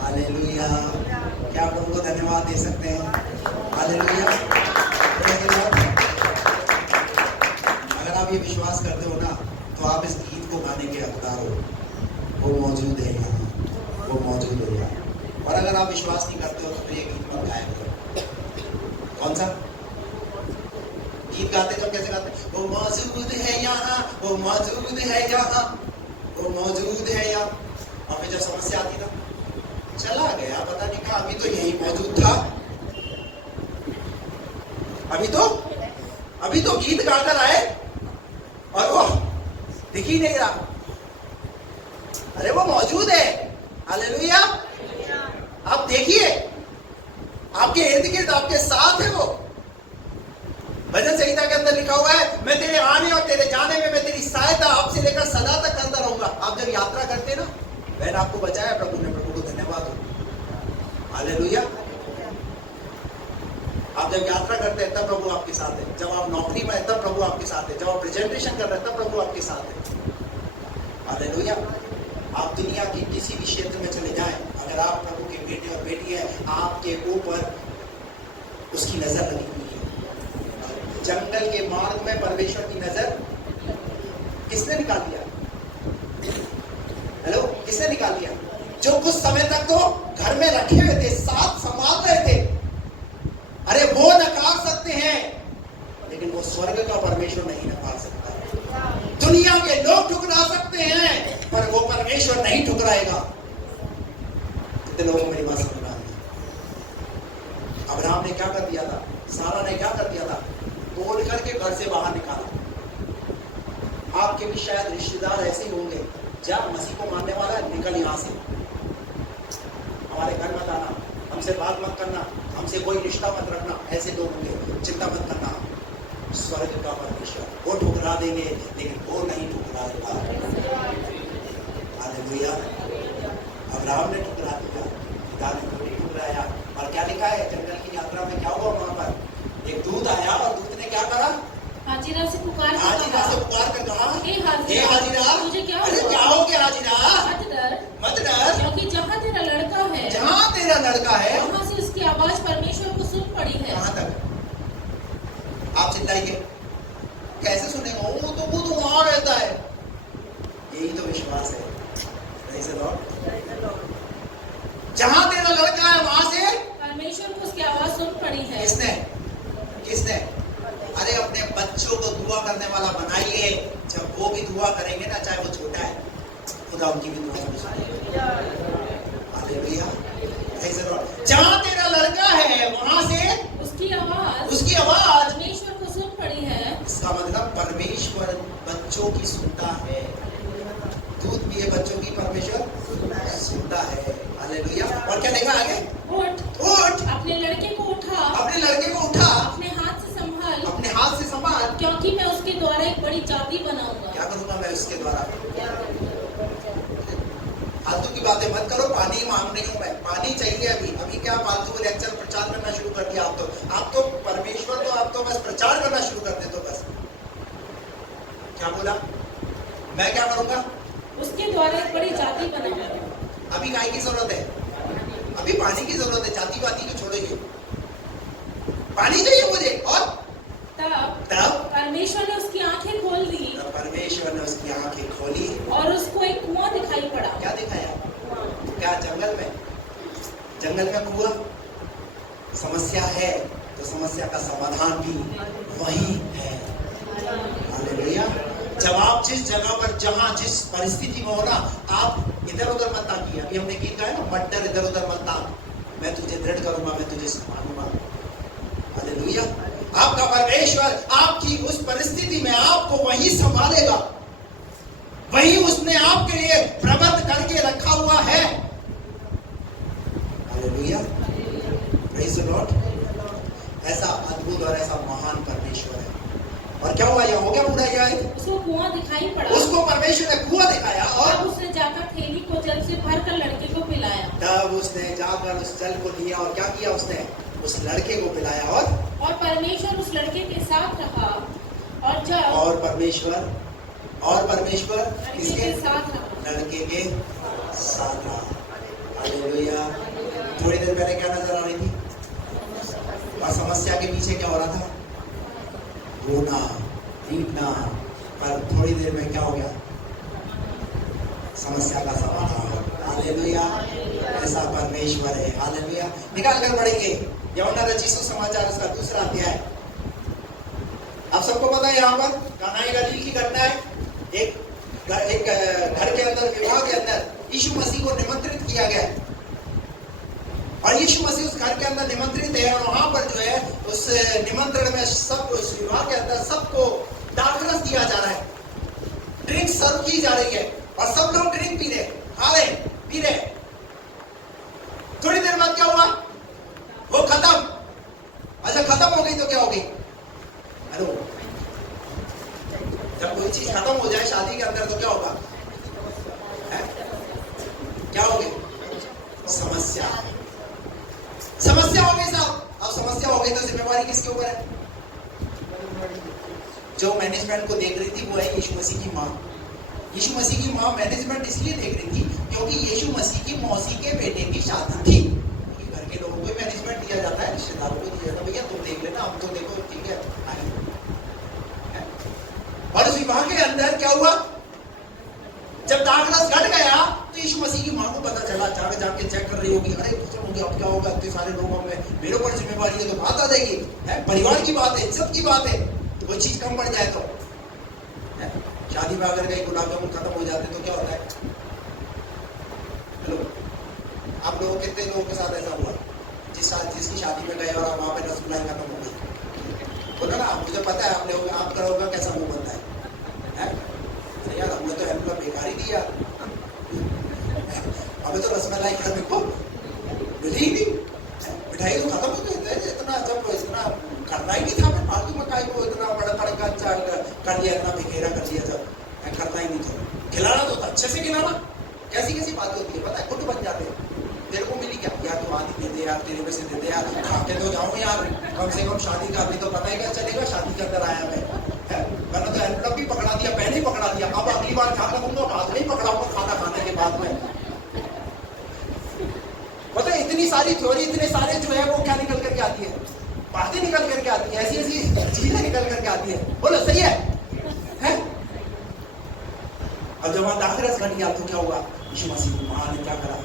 हालेलुया। क्या प्रभु को धन्यवाद दे सकते हैं? हालेलुया। अगर आप ये विश्वास करते हो ना, तो आप इस गीत को गाने के हकदार हो। वो मौजूद है यहाँ, वो मौजूद है यहाँ। और अगर आप विश्वास नहीं करते हो तो फिर ये गीत मत गाया करो। कौन सा गीत गाते? जब कैसे गाते? वो मौजूद है यहाँ, वो मौजूद है यहाँ, वो मौजूद है यहाँ। और फिर जब समस्या आती था, चला गया, पता नहीं कहा, अभी तो यही मौजूद था, अभी तो गीत गाकर आए और वो दिख ही नहीं रहा। अरे वो मौजूद है। हालेलुया। आप देखिए, आपके इर्द गिर्द, आपके साथ है वो। भजन संहिता के अंदर लिखा हुआ है, मैं तेरे आने और तेरे जाने में मैं तेरी सहायता अब से लेकर सदा तक करता रहूंगा। आप जब यात्रा करते ना, मैंने आपको बचाया प्रभु ने, प्रभु को धन्यवाद हो। हालेलुया। आप जब यात्रा करते हैं तब प्रभु आपके साथ है, जब आप नौकरी में है तब प्रभु आपके साथ है, जब आप प्रेजेंटेशन कर रहे हैं तब प्रभु आपके साथ है। हालेलुया। आप दुनिया के किसी भी क्षेत्र में चले जाएं, अगर आप प्रभु के बेटे और बेटी है, आपके ऊपर उसकी नजर लगी हुई है। जंगल के मार्ग में परमेश्वर की नजर किसने निकाल दिया? हेलो, किसने निकाल दिया? जो कुछ समय तक तो घर में रखे हुए थे, साथ संभाल रहे थे, अरे वो नकार सकते हैं, लेकिन वो स्वर्ग का परमेश्वर नहीं नकार सकता। दुनिया के लोग ठुकरा सकते हैं, पर वो परमेश्वर नहीं ठुकराएगा। कितने लोगों को मेरी बात समझ में आ रही? अब्राहम ने क्या कर दिया था? सारा ने क्या कर दिया था? तोड़ करके घर से बाहर निकाला। आपके भी शायद रिश्तेदार ऐसे ही होंगे, जा मसीह को मानने वाला है, निकल यहां से, हमारे घर मत आना, हमसे बात मत करना, हमसे कोई रिश्ता मत रखना। ऐसे लोग होंगे, चिंता मत करना। स्वर्ग का परमेश्वर वो ठुकरा देंगे, लेकिन वो नहीं ठुकराएगा। हालेलुया। अब्राहम ने ठुकरा दिया, पिता ने तो नहीं ठुकराया। और क्या लिखा है जंगल की यात्रा में, क्या हुआ वहां पर? एक दूत आया और दूत ने क्या करा? हाजिरा से पुकार हाजिरा से पुकार कर कहा, हे हे हाजिरा, तुझे क्या अरे हुआ? क्या हो गया हाजिरा? मत डर, मत डर, क्योंकि जहाँ तेरा लड़का है जहाँ तेरा लड़का है। वहाँ से उसकी आवाज परमेश्वर को सुन पड़ी है। कहाँ तक? आप चिल्लाइए, कैसे सुनेगा? वो तो वहां रहता है। यही तो विश्वास है। Praise the Lord। जहां तेरा लड़का है वहां से परमेश्वर को उसकी आवाज सुन पड़ी है। किसने? किसने? अरे अपने बच्चों को दुआ करने वाला बनाइए। जब वो भी दुआ करेंगे ना, चाहे वो छोटा है, खुदा उनकी भी दुआ सुनेगा। हालेलुया। Praise the Lord। जहां तेरा लड़का है वहां से उसकी आवाज परमेश्वर को सुन पड़ी है। इसका मतलब परमेश्वर बच्चों की सुनता है। दूध भी है बच्चों की, परमेश्वर सुनता है। हालेलुया। और क्या लिखा आगे? उठ, अपने लड़के को उठा, अपने लड़के को उठा, अपने हाथ से संभाल, अपने हाथ से संभाल, क्योंकि मैं उसके द्वारा एक बड़ी जाति बनाऊंगा। क्या करूंगा मैं उसके द्वारा? फालतू की बातें मत करो। पानी मांग रही हूं मैं, पानी चाहिए अभी क्या फालतू लेक्चर प्रचार करना शुरू कर दिया। आप तो परमेश्वर, तो आप तो बस प्रचार करना शुरू कर दे। तो बस क्या बोला? मैं क्या करूंगा? उसके द्वारा एक बड़ी जाति बनाऊंगा। अभी गाय की जरूरत है, अभी पानी की जरूरत है। जाति वाती को छोड़ेंगे, पानी चाहिए मुझे। और तब परमेश्वर ने उसकी आंखें खोल दी, परमेश्वर ने उसकी आंखें खोली और उसको एक कुआं दिखाई पड़ा। क्या दिखाया? क्या? जंगल में कुआं। समस्या है तो समस्या का समाधान भी वही है। हालेलुया। जब आप जिस जगह पर, जहां जिस परिस्थिति में हो ना, आप इधर उधर मत ताकिए। अभी हमने गीत गाया ना, मत डर, इधर उधर मत ताक, मैं तुझे दृढ़ करूंगा, मैं तुझे संभालूंगा। हालेलुया। आपका परमेश्वर आपकी उस परिस्थिति में आपको वही संभालेगा। वही उसने आपके लिए प्रबंध करके रखा हुआ है। हालेलुया। Praise the Lord. ऐसा अद्भुत और ऐसा महान परमेश्वर है। और क्या हुआ? यह हो गया पूरा यह उसको कुआं दिखाई पड़ा। उसको परमेश्वर ने कुआं दिखाया, और उसने जाकर थैली को जल से भरकर लड़के को पिलाया। तब उसने जाकर उस जल को लिया और क्या किया? उसने उस लड़के को पिलाया। और परमेश्वर उस लड़के के साथ रहा, और जब और परमेश्वर किसके साथ रहा? लड़के के साथ रहा। हालेलुया। थोड़ी देर पहले क्या नजर आ रही थी? और समस्या के पीछे क्या हो रहा था? रोना, पीटना। पर थोड़ी देर में क्या हो गया? समस्या का समाधान। हालेलुया। ऐसा परमेश्वर है। हालेलुया। निकाल कर पढ़ेंगे यूहन्ना रचित सुसमाचार उसका 2 अध्याय। आप सबको पता है यहाँ पर काना गलील की घटना है। एक घर के अंदर, विवाह के अंदर यीशु मसीह को निमंत्रित किया गया है, और यीशु मसीह उस घर के अंदर निमंत्रित है। और वहां पर जो है उस निमंत्रण में सब, उस विवाह के अंदर सबको दाखरस दिया जा रहा है, ड्रिंक सर्व की जा रही है, और सब लोग ड्रिंक पी रहे, खा रहे, पी रहे। थोड़ी देर बाद क्या हुआ? वो खत्म। अच्छा, खत्म हो गई तो क्या हो गई? हेलो, जब कोई चीज खत्म हो जाए शादी के अंदर तो क्या होगा? क्या हो गई? समस्या हो गई साहब। अब समस्या हो गई तो जिम्मेवारी किसके ऊपर है? जो मैनेजमेंट को देख रही थी वो है यीशु मसीह की माँ। यीशु मसीह की माँ मैनेजमेंट इसलिए देख रही थी क्योंकि यीशु मसीह की मौसी के बेटे की शादी थी। घर के लोगों को मैनेजमेंट दिया जाता है, रिश्तेदारों को दिया जाता है, भैया तुम देख लेना, हम तो देखो ठीक है। और उस विवाह के अंदर क्या हुआ? जब दाखरस घट गया तो यीशु मसीह की माँ को पता चला, जाके चेक कर रही होगी, अरे कुछ हो गया, अब क्या होगा? इतने सारे लोगों में मेरे ऊपर जिम्मेवारी है, तो बात आ जाएगी, है परिवार की बात है, इज्जत की बात है, तो कोई चीज कम पड़ जाए तो शादी में अगर कहीं गुलाब जामुन खत्म हो जाते तो क्या होता है? हेलो, आप लोगों कितने लोगों के साथ ऐसा हुआ जिसकी शादी में गए और वहां पे रसगुल्लाई खत्म हो गई? बोलो ना, मुझे पता है आप करोगे कैसा मुंह बनता है? अरे यार, हमने तो एम्प्लॉय बेकार ही दिया, अबे तो रसमलाई खा देखो मिली नहीं, मिठाई तो खत्म हो गई। इतना जब इतना करना ही नहीं था, मैं फालतू में काई को इतना बड़ा तड़का कर दिया, इतना बिखेरा कर दिया, जब करना ही नहीं था। खिलाना तो था, अच्छे से खिलाना, कैसी कैसी बातें होती है पता है, खुद बन जाते हैं। तेरे को मिली क्या यार, तू आधी दे दे यार, तेरे में से दे दे यार, खाके तो जाऊं यार, कम से कम शादी का अभी तो पता ही क्या चलेगा, शादी के अंदर आया मैं, मैंने तो एनवलप भी पकड़ा दिया, पहले ही पकड़ा दिया, अब अगली बार ख्याल रखूंगा हाथ नहीं पकड़ाऊंगा खाना खाने के बाद में। पता है इतनी सारी थ्योरी, इतने सारे जो है वो क्या निकल करके आती है, बातें निकल करके आती है, ऐसी ऐसी चीजें निकल करके आती है। बोलो सही है? अब जब वहां दाखिरस घट गया तो क्या हुआ, यीशु मसीह की मां ने क्या करा,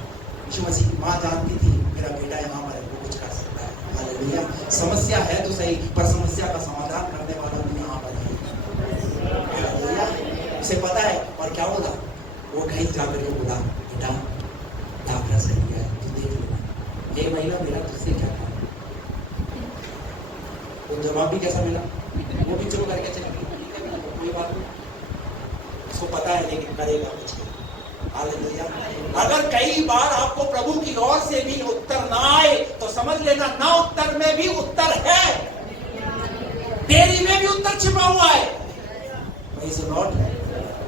यीशु मसीह की मां जानती थी मेरा बेटा यहाँ पर है, वो कुछ कर सकता है। हालेलुया। समस्या है तो सही, पर समस्या का समाधान करने वाला भी यहाँ पर है। हालेलुया। उसे पता है। और क्या बोला, वो कहीं जाकर के बोला, बेटा दाखिरस घट गया है, तू देख लो। ये महिला मेरा तुझसे क्या था? वो जवाब भी कैसा मिला, वो भी चुप करके चला गया, कोई बात नहीं, उसको पता है लेकिन करेगा कुछ। हालेलुया। अगर कई बार आपको प्रभु की ओर से भी उत्तर ना आए तो समझ लेना ना उत्तर में भी उत्तर है, देरी में भी उत्तर छिपा हुआ है। Praise the Lord।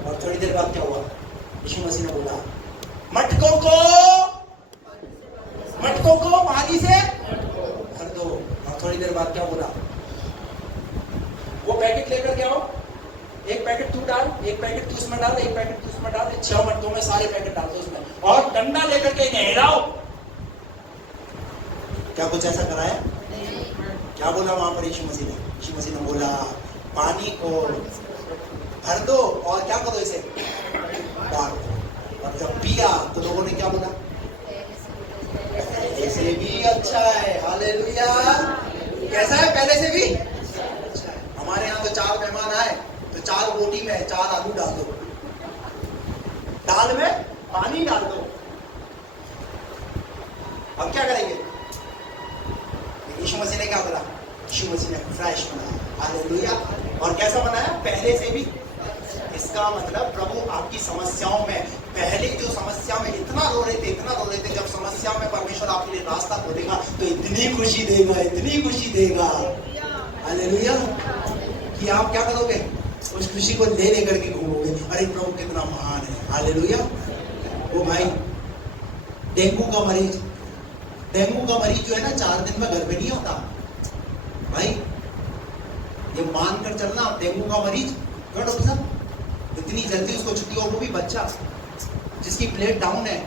और थोड़ी देर बाद क्या हुआ, यीशु मसीह ने बोला मटकों को पानी से भर दो। और थोड़ी देर बाद क्या बोला, वो पैकेट लेकर के आओ, एक पैकेट तू डाल, एक पैकेट तू उसमें डाल, एक पैकेट तू उसमें डाल, 6 मटकों में सारे पैकेट डाल दो उसमें, और डंडा लेकर के इन्हें हिलाओ। क्या कुछ ऐसा कराया? क्या बोला वहां पर यीशु मसीह ने? यीशु मसीह ने बोला पानी को भर दो और क्या करो, इसे डाल दो। और जब पिया तो लोगों ने क्या बोला, ऐसे भी अच्छा है। हालेलुया। कैसा है? पहले से भी अच्छा है। हमारे यहाँ तो 4 मेहमान आए तो 4 रोटी में 4 आलू डाल दो, दाल में पानी डाल दो। अब क्या करेंगे? यीशु मसीह ने क्या बोला? यीशु मसीह ने फ्रेश बनाया। हालेलुया। और कैसा बनाया? पहले से भी। इसका मतलब प्रभु आपकी समस्याओं में, पहले जो समस्या में इतना रो रहे थे, जब समस्या में परमेश्वर आपके लिए रास्ता खोलेगा तो इतनी खुशी देगा, इतनी खुशी देगा। हालेलुया। कि आप क्या करोगे? उस खुशी को ले लेकर के घूमोगे, अरे प्रभु कितना महान है। हालेलुया। वो भाई डेंगू का मरीज जो है ना, 4 दिन में घर पे नहीं होता भाई, ये मानकर चलना। डेंगू का मरीज क्यों डॉक्टर साहब इतनी जल्दी उसको छुट्टी, और वो भी बच्चा जिसकी प्लेट डाउन है।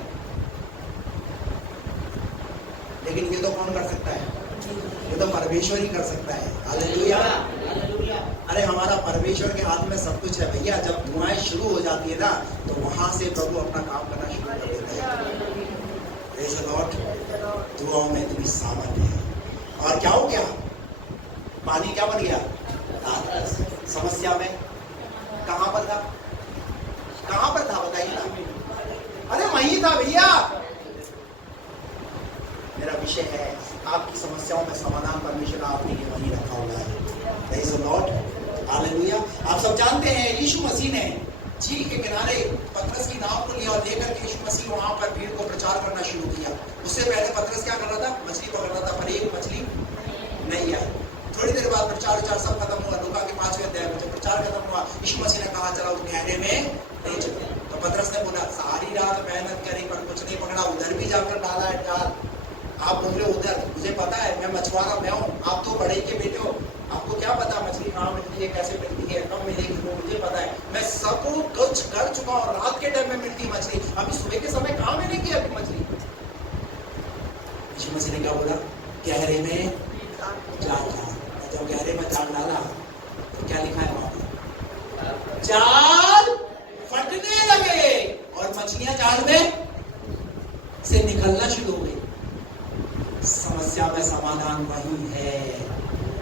लेकिन ये तो कौन कर सकता है? ये तो परमेश्वर ही कर सकता है। हालेलुया। अरे हमारा परमेश्वर के हाथ में सब कुछ है भैया। जब दुआएं शुरू हो जाती है ना तो वहां से प्रभु अपना काम करना शुरू कर देता है। Praise the Lord. दुआओं में इतनी सामर्थ्य है। और क्या हो गया? पानी क्या बन गया? समस्या में कहां पर था? बताइए ना। अरे वहीं था भैया। मेरा विषय है आपकी समस्याओं में समाधान परमेश्वर आपके लिए वहीं रखा हुआ है। Praise the Lord. हालेलुया। आप सब जानते हैं यीशु मसीह ने झील के किनारे पतरस की नाव को लिया और लेकर के यीशु मसीह वहां पर भीड़ को प्रचार करना शुरू किया। उससे पहले पतरस क्या कर रहा था? मछली पकड़ रहा था, पर एक मछली नहीं आई। थोड़ी देर बाद प्रचार सब खत्म हुआ। लूका के 5वें अध्याय में जब प्रचार खत्म हुआ, यीशु मसीह ने कहा चलो गहरे में नहीं चले। तो पतरस ने बोला सारी रात मेहनत करी पर कुछ नहीं पकड़ा, उधर भी जाकर डाला है जाल। आप बोले उधर, मुझे पता है, मैं मछुआरा मैं हूँ, आप तो बड़े के बेटे हो, आपको क्या पता मछली कहाँ मिलती है, कैसे मिलती है, कब मिलेगी, वो मुझे पता है। मैं सब कुछ कर चुका हूँ, रात के टाइम में मिलती मछली, अभी सुबह के समय कहाँ मिलेगी अभी मछली? यीशु मसीह ने क्या बोला? गहरे में जाल डाला। जब गहरे में जाल डाला तो क्या लिखा है वहां पर? जाल फटने लगे और मछलियां जाल में से निकलना शुरू हो गई। समस्या में समाधान वही है।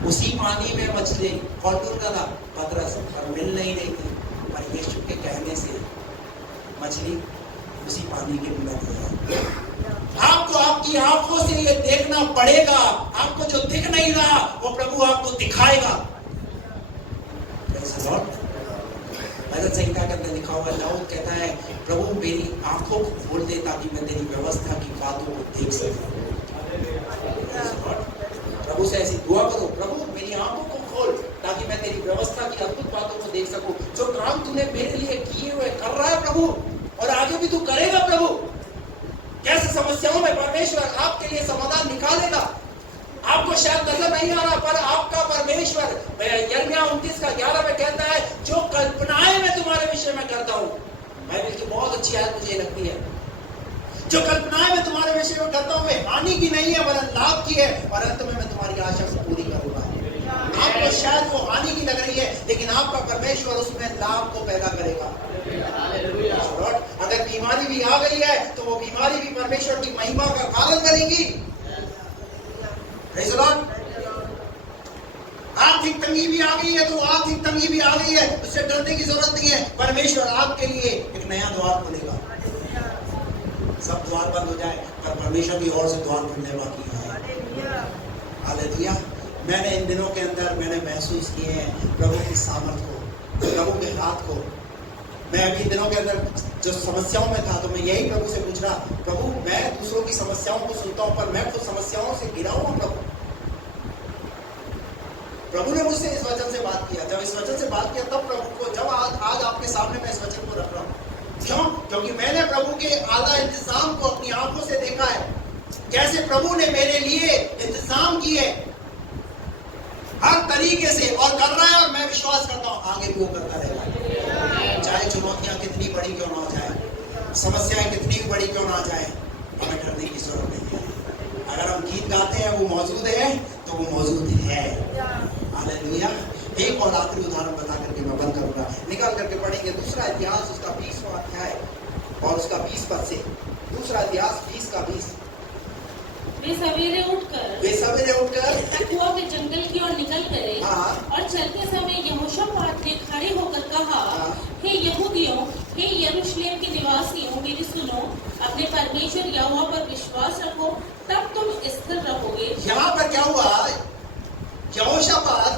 उसी पानी में मछली कौन ढूंढ रहा था? पतरस। और मिल नहीं रही थी, पर यीशु के कहने से मछली उसी पानी के मिल गई। आपको आपकी आंखों से ये देखना पड़ेगा। आपको जो दिख नहीं रहा वो प्रभु आपको दिखाएगा। भजन संहिता के अंदर लिखा हुआ, दाऊद कहता है प्रभु मेरी आंखों को खोल दे ताकि मैं तेरी व्यवस्था की बातों को देख सकूं। प्रभु से ऐसी दुआ करो, प्रभु मेरी आंखों को खोल ताकि मैं तेरी व्यवस्था की अद्भुत बातों को देख सकूं। जो काम तूने मेरे लिए किए हुए कर रहा है प्रभु, और आगे भी तू करेगा प्रभु। कैसे समस्याओं में परमेश्वर आपके लिए समाधान निकालेगा। आपको शायद नजर नहीं आ रहा, पर आपका परमेश्वर यिर्मयाह 29:11 में कहता है, जो कल्पनाएं मैं तुम्हारे विषय में करता हूं। बाइबल की बहुत अच्छी आयत मुझे लगती है। जो कल्पनाएं मैं तुम्हारे विषय में करता हूं, वे हानि की नहीं है वरन लाभ की है, और अंत में मैं तुम्हारी आशा को पूरी करूंगा। आपको शायद वो हानि की लग रही है, लेकिन आपका परमेश्वर उसमें लाभ को पैदा करेगा। अगर बीमारी भी आ गई है, तो वो बीमारी भी परमेश्वर की महिमा का कारण करेगी। Praise the Lord। आर्थिक तंगी भी आ गई है, तो आर्थिक तंगी भी आ गई है, उससे डरने की जरूरत नहीं है। परमेश्वर आपके लिए एक नया द्वार खोलेगा। सब द्वार बंद हो जाए, पर परमेश्वर की ओर से द्वार खुलने बाकी है। हालेलुया। मैंने इन दिनों के अंदर मैंने महसूस किए हैं प्रभु की सामर्थ को, प्रभु के हाथ को। मैं अभी दिनों के अंदर जो समस्याओं में था, तो मैं यही प्रभु से पूछ रहा, प्रभु मैं दूसरों की समस्याओं को सुनता हूं, पर मैं खुद समस्याओं से घिरा हुआ प्रभु। प्रभु ने मुझसे इस वचन से बात किया। जब इस वचन से बात किया, तब प्रभु को, जब आज आपके सामने मैं इस वचन को रख रहा हूं। क्यों? क्योंकि मैंने प्रभु के आधा इंतजाम को अपनी आंखों से देखा है। कैसे प्रभु ने मेरे लिए इंतजाम किए हर तरीके से, और कर रहा है, और मैं विश्वास करता हूं आगे भी वो करता रहेगा। चाहे चुनौतियां कितनी बड़ी क्यों ना हो जाए, समस्याएं कितनी बड़ी क्यों ना आ जाए, हमें डरने की जरूरत नहीं है। अगर हम गीत गाते हैं वो मौजूद है, तो वो मौजूद है। हालेलुया। एक और आखिरी उदाहरण बता करके मैं बंद करूंगा। निकाल करके पढ़ेंगे दूसरा इतिहास, उसका 20वां अध्याय और उसका 20 पद से। दूसरा इतिहास 20 का 20। वे सवेरे उठकर तकुआ के जंगल की ओर निकल गए। और चलते समय यहोशापात ने खड़े होकर कहा, हे यहूदियों, हे यरूशलेम के निवासियों, मेरी सुनो। अपने परमेश्वर यहोवा पर विश्वास रखो, तब तुम स्थिर रहोगे। यहाँ पर क्या हुआ? यहोशापात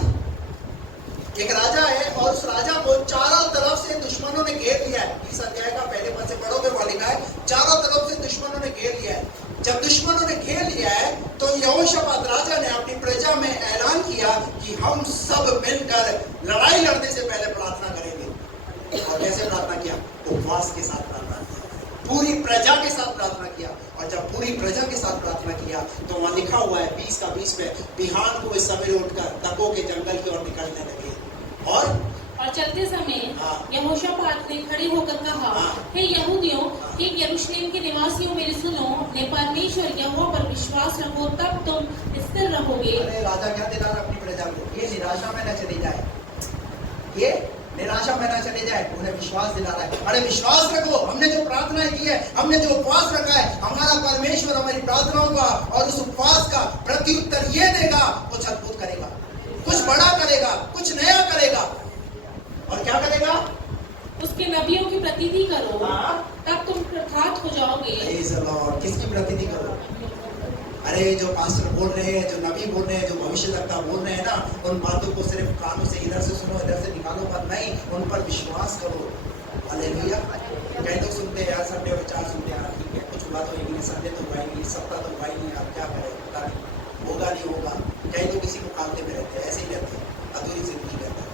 एक राजा है, और उस राजा को चारों तरफ से दुश्मनों ने घेर लिया है। इस अध्याय का पहले पद से पढ़ोगे, वहां लिखा है चारों तरफ से दुश्मनों ने घेर लिया है। जब दुश्मनों ने घेर लिया है, तो यहोशापात राजा ने अपनी प्रजा में ऐलान किया कि हम सब मिलकर लड़ाई लड़ने से पहले प्रार्थना करेंगे। और कैसे प्रार्थना किया? उपवास के साथ प्रार्थना किया, पूरी प्रजा के साथ प्रार्थना किया। और जब पूरी प्रजा के साथ प्रार्थना किया, तो वहां लिखा हुआ है 20 का 20 में, बिहान को सवेरे उठकर तको के जंगल की ओर निकलने लगे। और चलते समय यहोशापात ने खड़े होकर कहा, हे यहूदियों, हे यरूशलेम के निवासियों, मेरी सुनो। अपने परमेश्वर यहोवा पर विश्वास रखो, तब तुम स्थिर रहोगे। अरे राजा क्या दिला रहा अपनी प्रजा को? ये निराशा में न चली जाए, ये निराशा में न चले जाए, उन्हें विश्वास दिला रहा है। अरे विश्वास रखो, हमने जो प्रार्थना की है, हमने जो उपवास रखा है, हमारा परमेश्वर हमारी प्रार्थनाओं का और उस उपवास का प्रत्युत्तर ये देगा, कुछ अद्भुत करेगा, कुछ बड़ा करेगा, कुछ नया करेगा। और क्या करेगा? उसके नबियों की प्रतीति करो, तब तुम प्रथात हो जाओगे। किसकी प्रतीति करो? अरे जो पास्टर बोल रहे हैं, जो नबी बोल रहे हैं, जो भविष्यवक्ता बोल रहे हैं ना, उन बातों को सिर्फ कानों से इधर से सुनो, इधर से निकालो पर नहीं, उन पर विश्वास करो। हालेलुया। कई लोग सुनते हैं यार, संडे विचार सुनते हैं, ठीक है, कुछ बात होगी, संडे तो हुआ ही नहीं, सप्ताह तो हुआ ही नहीं, आप क्या करें, पता नहीं होगा नहीं होगा। कई लोग इसी मुकाबले में रहते हैं, ऐसे ही रहते हैं, अधूरी जिंदगी रहते हैं।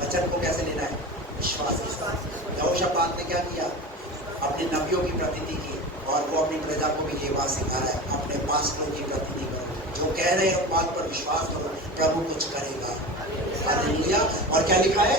वचन को कैसे लेना है? विश्वास के साथ। यहोशापात ने क्या किया? अपने नबियों की प्रतीति की, और वो अपनी प्रजा को भी ये बात सिखा रहा है, अपने पास्टरों की प्रतीति करो, जो कह रहे हैं उस बात पर विश्वास करो, प्रभु कुछ करेगा। हालेलुया। और क्या लिखा है?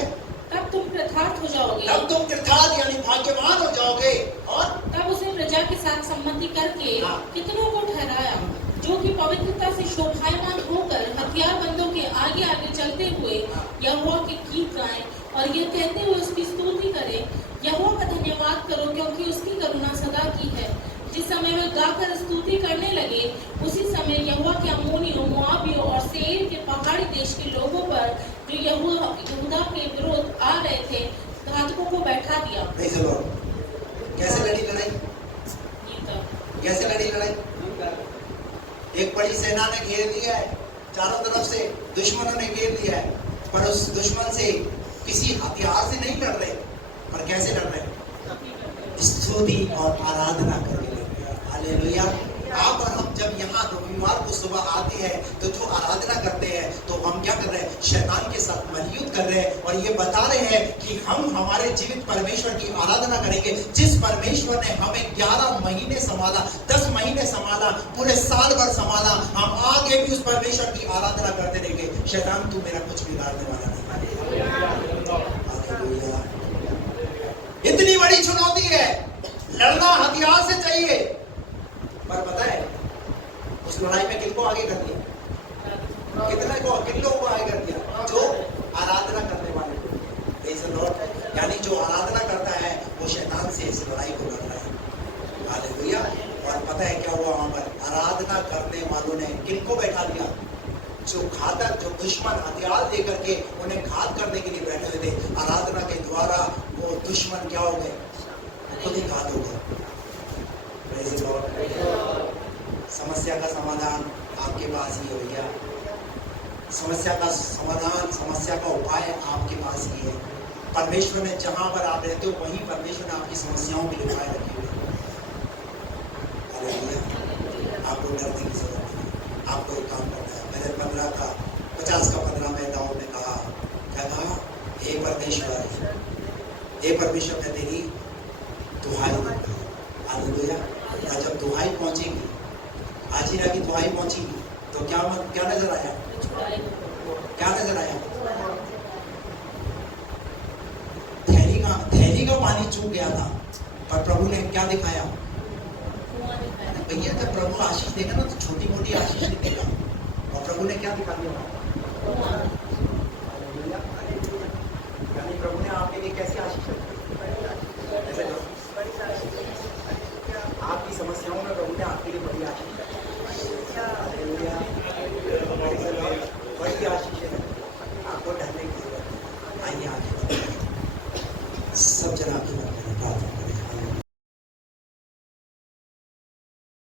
तब तुम कृतार्थ हो जाओगे। तब तुम कृतार्थ यानी भाग्यवान हो जाओगे। और तब उसने प्रजा के साथ संमति करके कितनों को ठहराया, जो कि पवित्रता से शोभायमान होकर हथियारबंदों के आगे आगे चलते हुए यहोवा के गीत गाएं, और ये कहते हुए उसकी स्तुति करें, यहोवा का धन्यवाद करो, क्योंकि उसकी करुणा सदा की है। जिस समय वे गाकर स्तुति करने लगे, उसी समय यहोवा के अम्मोनियों, मोआबियों और सेईर के पहाड़ी देश के लोगों पर, जो यहूदा के विरोध आ रहे थे, घातकों को बैठा दिया। कैसे लड़ी लड़ाई? कैसे लड़ी लड़ाई? एक बड़ी सेना ने घेर लिया है, चारों तरफ से दुश्मनों ने घेर लिया है, पर उस दुश्मन से किसी हथियार से नहीं लड़ रहे, पर कैसे लड़ रहे? स्तुति और आराधना करके लड़ रहे। हालेलुया। आप और हम जब यहाँ रविवार को सुबह आते हैं तो जो आराधना करते हैं तो हम क्या कर रहे हैं, शैतान के साथ मल्लयुद्ध कर रहे हैं और ये बता रहे हैं कि हम हमारे जीवित परमेश्वर की आराधना करेंगे, जिस परमेश्वर ने हमें 11 महीने संभाला, 10 महीने संभाला, पूरे साल भर संभाला, हम आगे भी उस परमेश्वर की आराधना करते रहेंगे। शैतान तू मेरा कुछ बिगाड़ने वाला नहीं। हालेलुया। इतनी बड़ी चुनौती है, लड़ना हथियार से चाहिए, पर पता है उस लड़ाई में किनको आगे कर दिया, किन लोगों को आगे कर दिया, जो आराधना करने वाले को। यानी जो आराधना करता है वो शैतान से इस लड़ाई को लड़ रहा है। हालेलुया। और पता है क्या हुआ वहां पर, आराधना करने वालों ने किनको बैठा दिया, जो घातक, जो दुश्मन हथियार लेकर के उन्हें घात करने के लिए बैठे हुए थे, आराधना के द्वारा वो दुश्मन क्या हो गए, खुद ही घात हो गए। समस्या का समाधान आपके पास ही है भैया, समस्या का समाधान, समस्या का उपाय आपके पास ही है। परमेश्वर ने जहां पर आप रहते हो वहीं परमेश्वर ने आपकी समस्याओं के लिए उपाय रखे हुए। आपको डरने की जरूरत नहीं, आपको एक काम करना है। मैंने 50 का 15 में दाऊद ने कहा, क्या कहा, हे परमेश्वर मैं तेरी दुहाई दूंगा। हालेलुया। और जब दुहाई पहुंचेगी, हाजिरा की दुहाई पहुंचेगी, तो क्या नजर आया, क्या नजर आया, थैली का पानी चूक गया था, पर प्रभु ने क्या दिखाया, भैया जब प्रभु आशीष देगा ना तो छोटी मोटी आशीष नहीं देगा, और प्रभु ने क्या दिखा दिया, यानी प्रभु ने आपके लिए कैसी आशीष रखी, आपकी समस्याओं में प्रभु ने आपके लिए बड़ी आशीष बड़ी आशीष है, आपको डरने की जरूरत है। आइए आगे सब जना